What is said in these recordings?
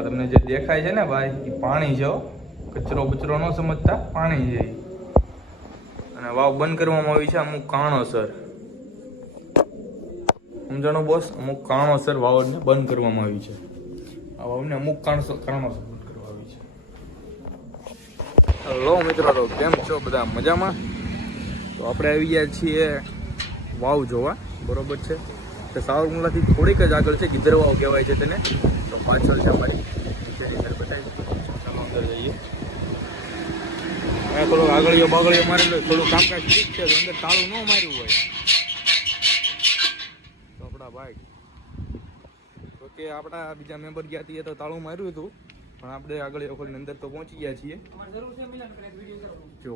આ તમને જે દેખાય છે ને ભાઈ એ પાણી છે, કચરો બચરો ન સમજતા પાણી છે. અને વાવ બંધ કરવામાં આવી છે અમુક કારણોસર. સમજાણું બોસ? અમુક કારણોસર વાવને બંધ કરવામાં આવી છે. આ વાવને અમુક કારણોસર બંધ કરવા આવી છે. હેલો મિત્રો, તો કેમ છો બધા? મજામાં? તો આપણે આવી ગયા છીએ વાવ જોવા, બરોબર છે. તો સાવરકુંડલાથી થોડીક જ આગળ છે, ગીધર વાવ કહેવાય છે તેને. તો પાછળ છે અમારી બતાવી. ચાલો અંદર જઈએ. થોડું આગળીઓ બાગળીઓ મારેલો, થોડું કામકાજ ઠીક છે. અંદર તાળું ન માર્યું હોય તો આપણા ભાઈ તો કે આપણા બીજા મેમ્બર ગયા હતા તો તાળું માર્યું હતું, પણ આપણે આગળ ખોલીને અંદર તો પહોંચી ગયા છીએ. જો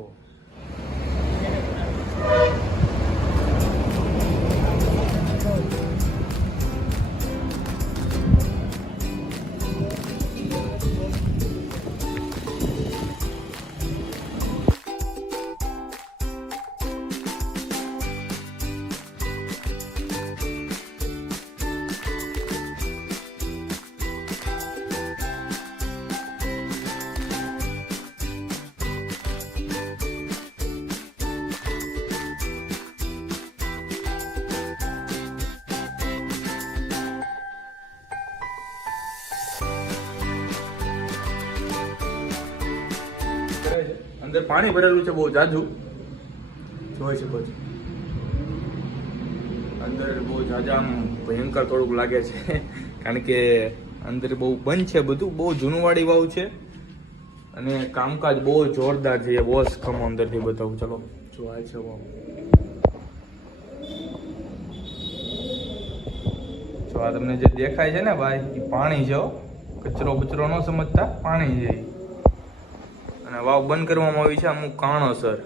અંદર પાણી ભરેલું છે બહુ જાજુ, જોઈ શકો છો. અંદર બહુ જાજા આમ ભયંકર થોડુંક લાગે છે, કારણ કે અંદર બહુ બંધ છે બધું. બહુ જૂનવાડી વાવ છે અને કામકાજ બહુ જોરદાર છે. બોસ ખમો અંદરથી બતાવું. ચલો જો આ છે વાવ. જો આ તમને જે દેખાય છે ને ભાઈ એ પાણી છે, કચરો બચરો ન સમજતા પાણી છે. અને વાવ બંધ કરવામાં આવી છે અમુક કારણોસર.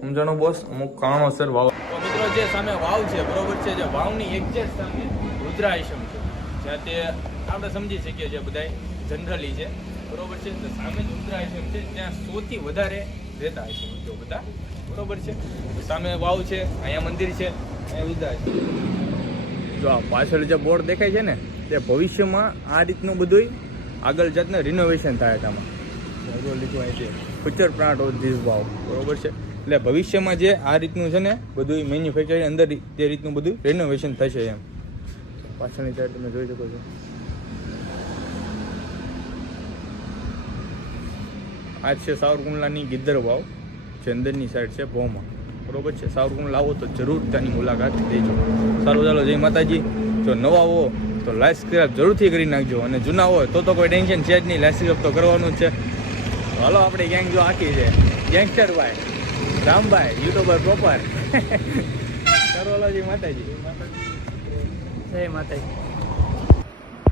સમજાણું બોસ? અમુક કારણોસર વાવ. તો મિત્રો જે સામે વાવ છે, બરોબર છે, જે વાવની એક્ઝેક્ટ સામે રુદ્રાશ્રમ છે, જ્યાં તે આપણે સમજી શકીએ છીએ બધા જનરલી છે, બરોબર છે. તો સામે જ રુદ્રાશ્રમ છે, ત્યાં સૌથી વધારે રહેતા હશે જો બધા, બરોબર છે. સામે વાવ છે, અહીંયા મંદિર છે, અહીંયા રુદ્રાશ્રમ. જો આ પાછળ જે બોર્ડ દેખાય છે ને, તે ભવિષ્યમાં આ રીતનું બધું આગળ જાતને રિનોવેશન થાય છે. આમાં લીધું અહીં છે ફ્યુચર પ્લાન્ટ ઓફ ધીસ વાવ, બરોબર છે. એટલે ભવિષ્યમાં જે આ રીતનું છે ને બધું મેન્યુફેક્ચરિંગ અંદર તે રીતનું બધું રિનોવેશન થશે એમ. પાછળની સાઈડ તમે જોઈ શકો છો. આ છે સાવરકુંડલાની ગીધર વાવ, જે અંદરની સાઈડ છે ભોમાં, બરોબર છે. સાવરકુંડલા આવો તો જરૂર ત્યાંની મુલાકાત લેજો. સારું, ચાલો, જય માતાજી. જો નવા હો તો લાઈક સબસ્ક્રાઈબ જરૂરથી કરી નાખજો, અને જૂના હોય તો કોઈ ટેન્શન છે જ નહીં, લાઈક સબસ્ક્રાઈબ તો કરવાનું જ છે. હાલો, આપણી ગેંગ જો આખી છે, ગેંગસ્ટર ભાઈ, રામભાઈ, યુટ્યુબર પ્રોપર. કરો, જય માતાજી. જય માતાજી.